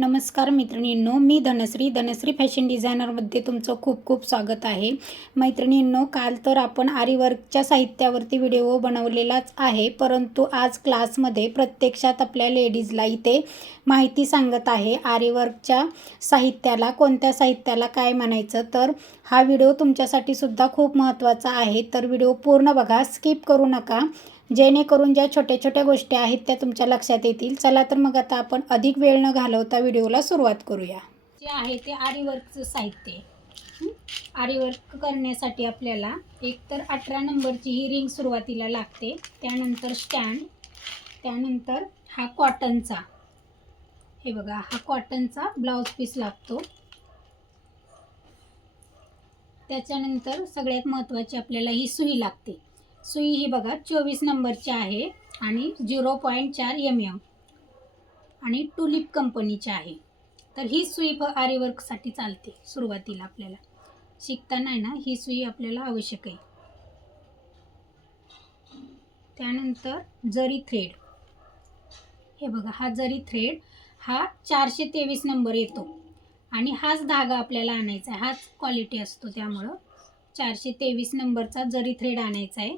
नमस्कार मैत्रिणींनो मी धनश्री. धनश्री फॅशन डिझायनरमध्ये तुमचं खूप खूप स्वागत आहे. मैत्रिणींनो काल तर आपण आरीवर्कच्या साहित्यावरती व्हिडिओ बनवलेलाच आहे परंतु आज क्लासमध्ये प्रत्यक्षात आपल्या लेडीजला इथे माहिती सांगत आहे आरीवर्कच्या साहित्याला कोणत्या साहित्याला काय म्हणायचं. तर हा व्हिडिओ तुमच्यासाठी सुद्धा खूप महत्त्वाचा आहे. तर व्हिडिओ पूर्ण बघा स्किप करू नका. जेणेकरून ज्या छोट्या छोट्या गोष्टी आहेत त्या तुमच्या लक्षात येतील. चला तर मग आता आपण अधिक वेळ न घालवता व्हिडिओला सुरुवात करूया. जे आहे ते आरीवर्कचं साहित्य आरीवर्क करण्यासाठी आपल्याला एक तर अठरा नंबरची ही रिंग सुरुवातीला लागते. त्यानंतर स्टँड त्यानंतर हा कॉटनचा हे बघा हा कॉटनचा ब्लाऊज पीस लागतो. त्याच्यानंतर सगळ्यात महत्त्वाची आपल्याला ही सुई लागते. सुई ही बघा चोवीस नंबरची आहे आणि झिरो पॉईंट चार एम एम आणि टुलिप कंपनीची आहे. तर ही सुई प आरीवर्कसाठी चालते सुरुवातीला आपल्याला. शिकताना आहे ना ही सुई आपल्याला आवश्यक आहे. त्यानंतर जरी थ्रेड हे बघा हा जरी थ्रेड हा चारशे तेवीस नंबर येतो. आणि हाच धागा आपल्याला आणायचा आहे. हाच क्वालिटी असतो त्यामुळं चारशे तेवीस नंबरचा जरी थ्रेड आणायचा आहे.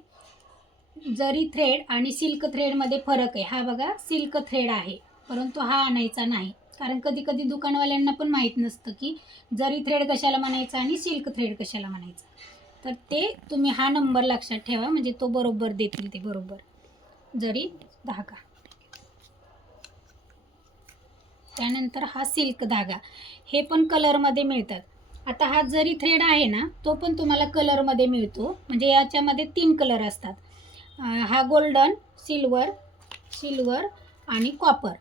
जरी थ्रेड आणि सिल्क थ्रेडमध्ये फरक आहे. हा बघा सिल्क थ्रेड आहे. परंतु हा आणायचा नाही. कारण कधी कधी दुकानवाल्यांना पण माहीत नसतं की जरी थ्रेड कशाला म्हणायचा आणि सिल्क थ्रेड कशाला म्हणायचा. तर ते तुम्ही हा नंबर लक्षात ठेवा म्हणजे तो बरोबर देतील ते बरोबर. जरी धागा. त्यानंतर हा सिल्क धागा. हे पण कलरमध्ये मिळतात. आता हा जरी थ्रेड आहे ना तो पण तुम्हाला कलरमध्ये मिळतो. म्हणजे याच्यामध्ये तीन कलर असतात. हा गोल्डन सिल्वर सिल्वर आणि कॉपर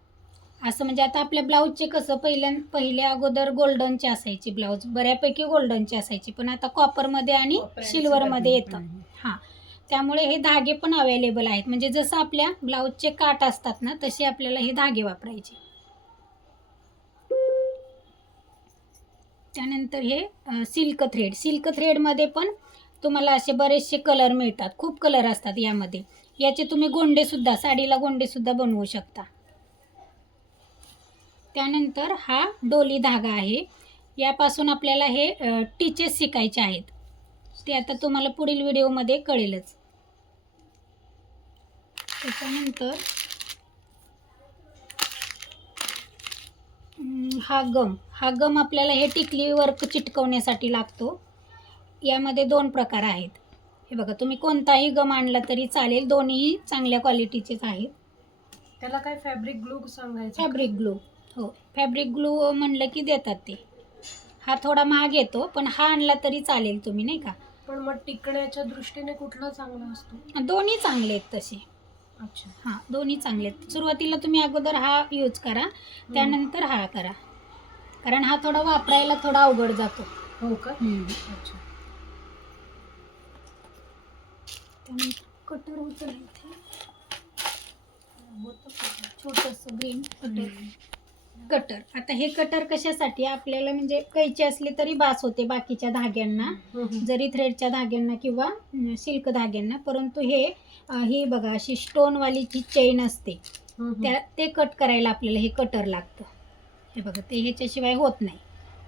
असं म्हणजे आता आपल्या ब्लाऊजचे कसं पहिल्या पहिल्या अगोदर गोल्डनचे असायचे ब्लाऊज बऱ्यापैकी गोल्डनचे असायचे पण आता कॉपरमध्ये आणि सिल्वरमध्ये येतं. हां. त्यामुळे हे धागे पण अवेलेबल आहेत. म्हणजे जसं आपल्या ब्लाऊजचे काट असतात ना तसे आपल्याला हे धागे वापरायचे. त्यानंतर हे सिल्क थ्रेड सिल्क थ्रेडमध्ये पण तुम्हाला असे बरेचसे कलर मिळतात. खूप कलर असतात यामध्ये. याचे तुम्ही गोंडेसुद्धा साडीला गोंडेसुद्धा बनवू शकता. त्यानंतर हा डोली धागा आहे. यापासून आपल्याला हे टीचेस शिकायचे आहेत. ते आता तुम्हाला पुढील व्हिडिओमध्ये कळेलच. त्याच्यानंतर हा गम. हा गम आपल्याला हे टिकली वर्क चिटकवण्यासाठी लागतो. यामध्ये दोन प्रकार आहेत. हे बघा तुम्ही कोणताही गम आणला तरी चालेल दोन्हीही चांगल्या क्वालिटीचेच आहेत. त्याला काय फॅब्रिक ग्लू सांगायचं? फॅब्रिक ग्लू हो. फॅब्रिक ग्लू म्हणलं की देतात ते. हा थोडा महाग येतो पण हा आणला तरी चालेल तुम्ही नाही का? पण मग टिकण्याच्या दृष्टीने कुठला चांगला असतो? दोन्ही चांगले आहेत तसे. अच्छा. हां दोन्ही चांगले आहेत. सुरुवातीला तुम्ही अगोदर हा यूज करा त्यानंतर हा करा. कारण हा थोडा वापरायला थोडा अवघड जातो. हो का. अच्छा. कटर उचलायचे. छोटंसं ग्रीन कटर. कटर. आता हे कटर कशासाठी आपल्याला म्हणजे कैची असली तरी बास होते बाकीच्या धाग्यांना. जरी थ्रेडच्या धाग्यांना किंवा सिल्क धाग्यांना परंतु हे ही बघा अशी स्टोनवाली जी चेन असते. त्या ते कट करायला आपल्याला हे कटर लागतं. हे बघा ते ह्याच्याशिवाय होत नाही.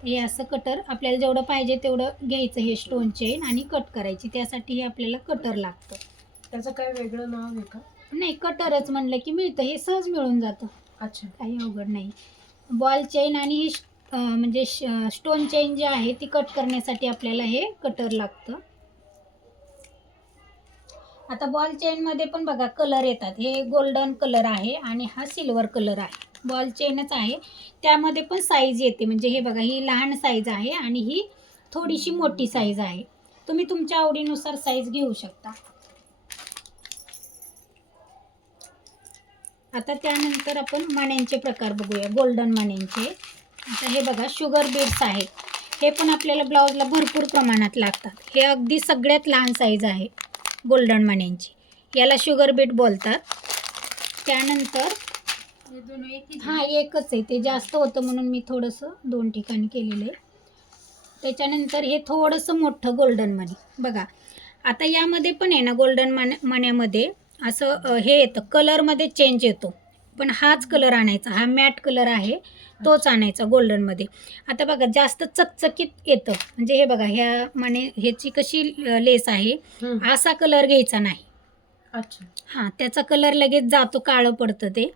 हे असं कटर आपल्याला जेवढं पाहिजे तेवढं घ्यायचं हे स्टोन चेन आणि कट करायची. त्यासाठी हे आपल्याला कटर लागतं. त्याचं काय वेगळं नाव आहे का? नाही कटरच म्हणलं की मिळतं. हे सहज मिळून जातं. अच्छा. काही अवघड नाही. बॉल चेन आणि ही म्हणजे स्टोन चेन जी आहे ती कट करण्यासाठी आपल्याला हे कटर लागतं. आता बॉल चेनमध्ये पण बघा कलर येतात. हे गोल्डन कलर आहे आणि हा सिल्वर कलर आहे. बॉल चेनच आहे. त्यामध्ये पण साईज येते. म्हणजे हे बघा ही लहान साईज आहे आणि ही थोडीशी मोठी साईज आहे. तुम्ही तुमच्या आवडीनुसार साईज घेऊ शकता. आता त्यानंतर आपण मण्यांचे प्रकार बघूया. गोल्डन मण्यांचे. आता हे बघा शुगर बीड्स आहेत. हे पण आपल्याला ब्लाऊजला भरपूर प्रमाणात लागतात. हे अगदी सगळ्यात लहान साईज आहे. गोल्डन मण्यांची. याला शुगर बीट बोलतात. त्यानंतर हां एकच आहे. ते जास्त होतं म्हणून मी थोडंसं दोन ठिकाणी केलेलं आहे. त्याच्यानंतर हे थोडंसं मोठं गोल्डन मनी बघा आता यामध्ये पण आहे ना गोल्डन मन मण्यामध्ये असं हे येतं. कलरमध्ये चेंज येतो. पण हाच कलर आणायचा. हा मॅट कलर आहे. तोच आणायचा गोल्डनमध्ये आता बघा जास्त चकचकीत येतं. म्हणजे हे बघा ह्या म्हणे ह्याची कशी लेस आहे. असा कलर घ्यायचा नाही. अच्छा. हां त्याचा कलर लगेच जातो काळं पडतं ते.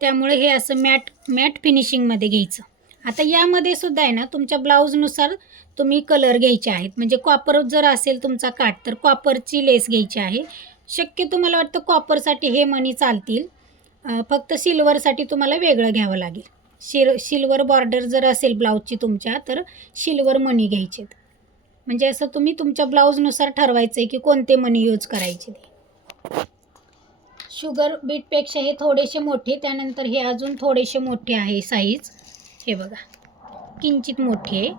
त्यामुळे हे असं मॅट मॅट फिनिशिंगमध्ये घ्यायचं. आता यामध्ये सुद्धा आहे ना तुमच्या ब्लाऊजनुसार तुम्ही कलर घ्यायचे आहेत. म्हणजे कॉपर जर असेल तुमचा काठ तर कॉपरची लेस घ्यायची आहे. शक्यतो मला वाटतं कॉपरसाठी हे मनी चालतील. फक्त सिल्वरसाठी तुम्हाला वेगळं घ्यावं लागेल. शिर सिल्वर बॉर्डर जर असेल ब्लाऊजची तुमच्या तर सिल्वर मनी घ्यायचे म्हणजे असं तुम्ही तुमच्या ब्लाऊजनुसार ठरवायचं आहे की कोणते मनी यूज करायचे ते. शुगर बीटपेक्षा हे थोडेसे मोठे त्यानंतर हे अजून थोडेसे मोठे आहे साईज हे बघा. किंचित मोठे. आहे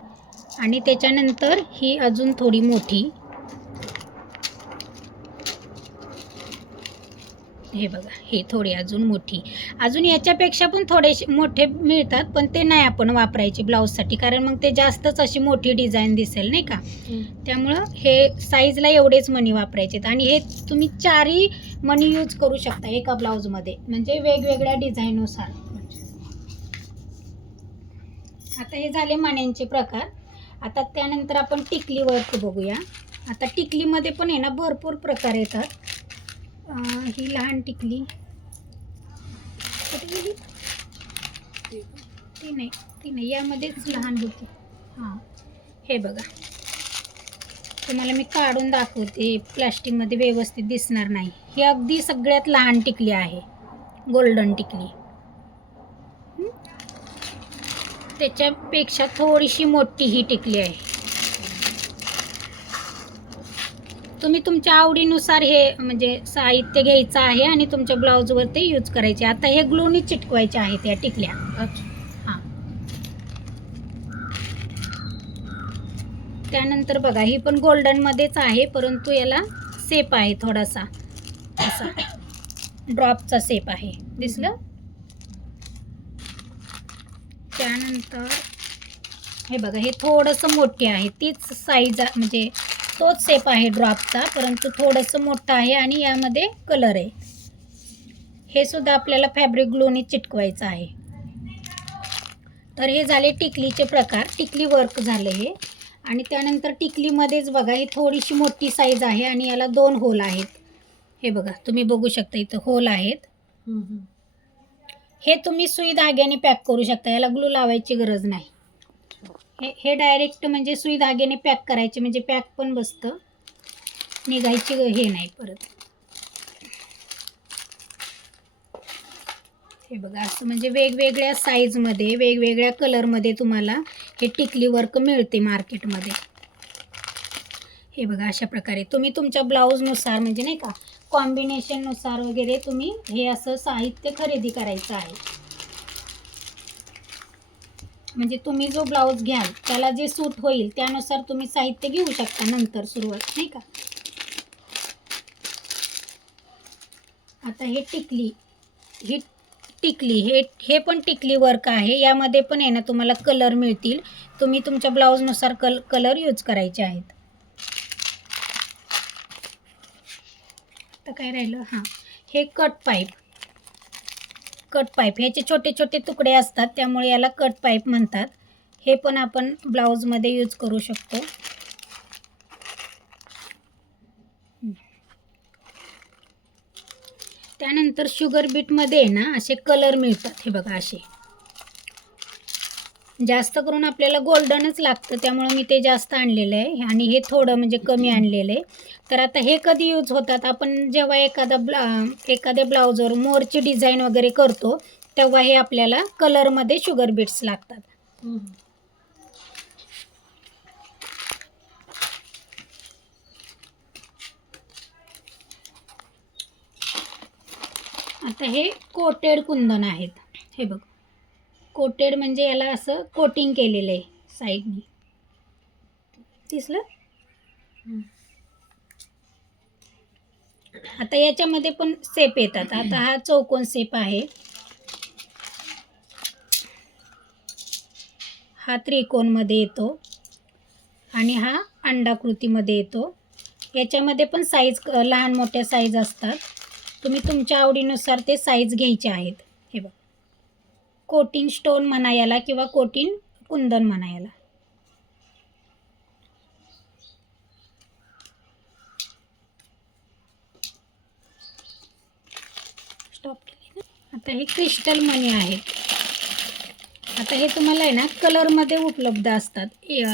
आणि त्याच्यानंतर ही अजून थोडी मोठी. हे बघा हे थोडी अजून मोठी. अजून याच्यापेक्षा पण थोडेसे मोठे मिळतात पण ते नाही आपण वापरायचे ब्लाऊजसाठी कारण मग ते जास्तच अशी मोठी डिझाईन दिसेल नाही का. त्यामुळं हे साईजला एवढेच मणी वापरायचेत. आणि हे तुम्ही चारही मणी यूज करू शकता एका ब्लाऊजमध्ये म्हणजे वेगवेगळ्या डिझाईननुसार. आता हे झाले मण्यांचे प्रकार. आता त्यानंतर आपण टिकली वर्क बघूया. आता टिकलीमध्ये पण आहे ना भरपूर प्रकार येतात. ही लहान टिकली. कुठे गेली? ती नाही ती नाही. यामध्येच लहान होती. हां. हे बघा. तुम्हाला मी काढून दाखवते. प्लॅस्टिकमध्ये व्यवस्थित दिसणार नाही. ही अगदी सगळ्यात लहान टिकली आहे. गोल्डन टिकली. त्याच्यापेक्षा थोडीशी मोठी ही टिकली आहे. तुम्ही तुमच्या आवडीनुसार हे म्हणजे साहित्य घ्यायचं आहे आणि तुमच्या ब्लाऊजवर ते यूज करायचे. आता हे ग्लूनी चिटकवायचे आहेत या टिकल्या. हां. त्यानंतर बघा ही पण गोल्डनमध्येच आहे परंतु याला सेप आहे थोडासा. असा. ड्रॉपचा सेप आहे. दिसलं? त्यानंतर हे बघा हे थोडंसं मोठे आहे. तीच साईज म्हणजे तोच सेप आहे ड्रॉपचा परंतु थोडंसं मोठं आहे आणि यामध्ये कलर आहे. हे सुद्धा आपल्याला फॅब्रिक ग्लोनी चिटकवायचं आहे. तर हे झाले टिकलीचे प्रकार. टिकली वर्क झालं हे. आणि त्यानंतर टिकलीमध्येच बघा ही थोडीशी मोठी साईज आहे आणि याला दोन होल आहेत. हे बघा तुम्ही बघू शकता इथं होल आहेत. हे तुम्ही सुई धाग्याने पॅक करू शकता. याला ग्लू लावायची गरज नाही. हे हे डायरेक्ट म्हणजे सुई धाग्याने पॅक करायचे म्हणजे पॅक पण बसतं. निघायची ग- हे नाही परत. हे बघा असं म्हणजे वेगवेगळ्या साईजमध्ये वेगवेगळ्या कलरमध्ये तुम्हाला हे टिकली वर्क मिळते मार्केटमध्ये हे बघा अशा प्रकारे. तुम्ही तुमच्या ब्लाऊजनुसार म्हणजे नाही का कॉम्बिनेशननुसार वगैरे तुम्ही हे असं साहित्य खरेदी करायचं आहे. म्हणजे तुम्ही जो ब्लाऊज घ्याल त्याला जे सूट होईल त्यानुसार तुम्ही साहित्य घेऊ शकता नंतर सुरुवात नाही का? आता हे टिकली ही टिकली हे हे पण टिकली वर्क आहे. यामध्ये पण आहे ना तुम्हाला कलर मिळतील. तुम्ही तुमच्या ब्लाऊजनुसार कल कलर यूज करायचे आहेत. आता काय राहिलं? हां. हे कट पाईप कट पाईप ह्याचे छोटे छोटे तुकडे असतात त्यामुळे याला कट पाईप म्हणतात. हे पण आपण ब्लाऊजमध्ये यूज करू शकतो. त्यानंतर शुगर बीटमध्ये आहे ना असे कलर मिळतात. हे बघा असे. जास्त करून आपल्याला गोल्डनच लागतं त्यामुळे मी ते जास्त आणलेलं आहे. आणि हे थोडं म्हणजे कमी आणलेलं आहे. तर आता हे कधी यूज होतात? आपण जेव्हा एखादा ब्ला एखाद्या ब्लाऊजवर मोरची डिझाईन वगैरे करतो तेव्हा हे आपल्याला कलरमध्ये शुगर बीट्स लागतात. आता हे कोटेड कुंदन आहेत. हे बघ. कोटेड म्हणजे याला असं कोटिंग केलेलं आहे साईडनी. दिसलं? आता याच्यामध्ये पण सेप येतात. आता हा चौकोन सेप आहे. हा त्रिकोणमध्ये येतो. आणि हा अंडाकृतीमध्ये येतो. याच्यामध्ये पण साईज लहान मोठ्या साईज असतात. तुम्ही तुमच्या आवडीनुसार ते साईज घ्यायचे आहेत. हे बघ. कोटिन स्टोन म्हणा याला किंवा कोटिन कुंदन म्हणा याला स्टॉप केली ना? आता हे क्रिस्टल मनी आहे आता हे तुम्हाला आहे ना कलरमध्ये उपलब्ध असतात.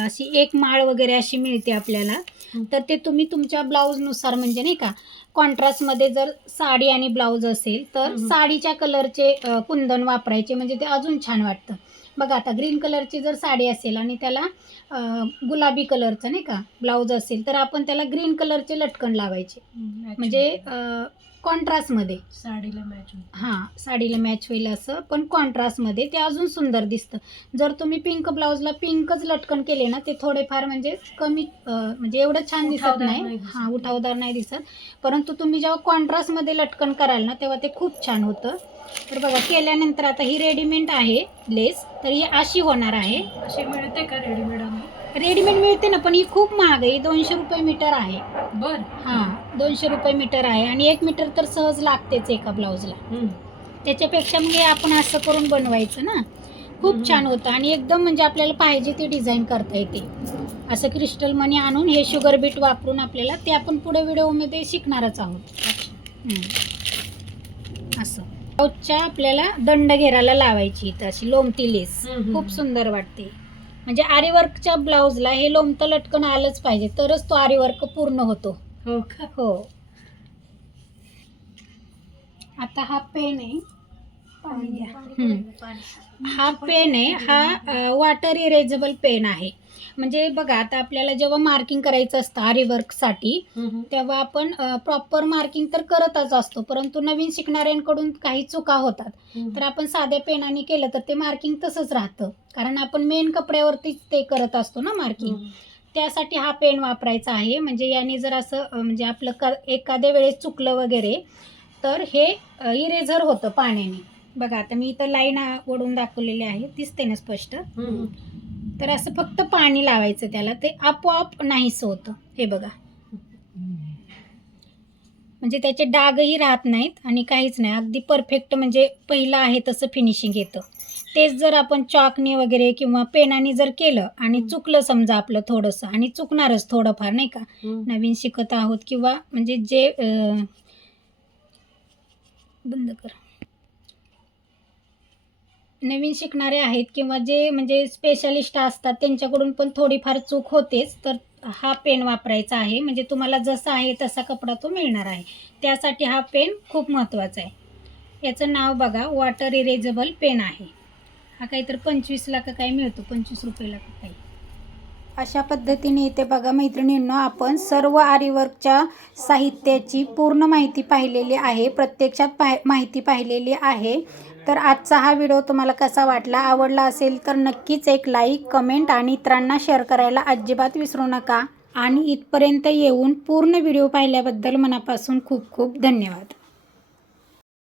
अशी एक माळ वगैरे अशी मिळते आपल्याला. तर ते तुम्ही तुमच्या ब्लाऊजनुसार म्हणजे नाही का कॉन्ट्रास्टमध्ये जर साडी आणि ब्लाऊज असेल तर. साडीच्या कलरचे कुंदन वापरायचे म्हणजे ते अजून छान वाटतं. बघा आता ग्रीन कलरची जर साडी असेल आणि त्याला गुलाबी कलरचं नाही का ब्लाऊज असेल तर आपण त्याला ग्रीन कलरचे लटकन लावायचे. म्हणजे कॉन्ट्रास्टमध्ये साडीला मॅच हां साडीला मॅच होईल असं पण कॉन्ट्रास्टमध्ये ते अजून सुंदर दिसतं. जर तुम्ही पिंक ब्लाऊजला पिंकच लटकन केले ना ते थोडेफार म्हणजे कमी म्हणजे एवढं छान दिसत नाही. हां उठावदार नाही दिसत. परंतु तुम्ही जेव्हा कॉन्ट्रास्टमध्ये लटकन कराल ना तेव्हा ते खूप छान होतं. तर बघा केल्यानंतर आता ही रेडीमेड आहे लेस तर ही अशी होणार आहे. अशी मिळते का रेडीमेड रेडीमेड मिळते ना पण ही खूप महाग आहे. दोनशे रुपये मीटर आहे. बर. हां दोनशे रुपये मीटर आहे. आणि एक मीटर तर सहज लागतेच एका ब्लाऊजला. त्याच्यापेक्षा मग हे आपण असं करून बनवायचं ना. खूप. छान होतं. आणि एकदम म्हणजे आपल्याला पाहिजे ती डिझाईन करता येते. असं क्रिस्टल मनी आणून हे शुगर बीट वापरून आपल्याला ते आपण पुढे व्हिडिओमध्ये शिकणारच आहोत. असं. ब्लाऊजच्या आपल्याला दंड घेराला लावायची इथं अशी लोमती लेस. खूप सुंदर वाटते. म्हणजे आरीवर्कच्या ब्लाऊजला हे लोमतं लटकन आलंच पाहिजे तरच तो आरीवर्क पूर्ण होतो. हो का? हो. आता हा पेन आहे. पाणी द्या. हम्म. हा पेन आहे. हा वॉटर इरेजेबल पेन आहे. म्हणजे बघा आता आपल्याला जेव्हा मार्किंग करायचं असतं आरीवर्कसाठी तेव्हा आपण प्रॉपर मार्किंग तर करतच असतो. परंतु नवीन शिकणाऱ्यांकडून काही चुका होतात. तर आपण साध्या पेनाने केलं तर ते मार्किंग तसंच राहतं. कारण आपण मेन कपड्यावरतीच ते करत असतो ना मार्किंग त्यासाठी हा पेन वापरायचा आहे. म्हणजे याने जर असं म्हणजे आपलं क एखाद्या वेळेस चुकलं वगैरे तर हे इरेझर होतं पाण्याने. बघा आता मी इथं लाईन ओढून दाखवलेली आहे दिसते ना स्पष्ट. तर असं फक्त पाणी लावायचं त्याला ते आपोआप नाहीसं होतं. हे बघा. म्हणजे त्याचे डागही राहत नाहीत आणि काहीच नाही. अगदी परफेक्ट म्हणजे पहिलं आहे तसं फिनिशिंग येतं. तेच जर आपण चॉकने वगैरे किंवा पेनाने जर केलं आणि चुकलं समजा आपलं थोडंसं आणि चुकणारच थोडंफार नाही का? नवीन शिकत आहोत किंवा म्हणजे जे बंद कर. नवीन शिकणारे आहेत किंवा जे म्हणजे स्पेशलिस्ट असतात त्यांच्याकडून पण थोडीफार चूक होतेच. तर हा पेन वापरायचा आहे. म्हणजे तुम्हाला जसा आहे तसा कपडा तो मिळणार आहे. त्यासाठी हा पेन खूप महत्त्वाचा आहे. याचं नाव बघा वॉटर इरेजेबल पेन आहे. हा काहीतर पंचवीसला का काही मिळतो? पंचवीस रुपयाला का काही अशा पद्धतीने इथे बघा मैत्रिणींनो आपण सर्व आरीवर्कच्या साहित्याची पूर्ण माहिती पाहिलेली आहे. प्रत्यक्षात पाह माहिती पाहिलेली आहे. तर आजचा हा व्हिडिओ तुम्हाला कसा वाटला आवडला असेल तर नक्कीच एक लाईक कमेंट आणि इतरांना शेअर करायला अजिबात विसरू नका. आणि इथपर्यंत येऊन पूर्ण व्हिडिओ पाहिल्याबद्दल मनापासून खूप खूप धन्यवाद.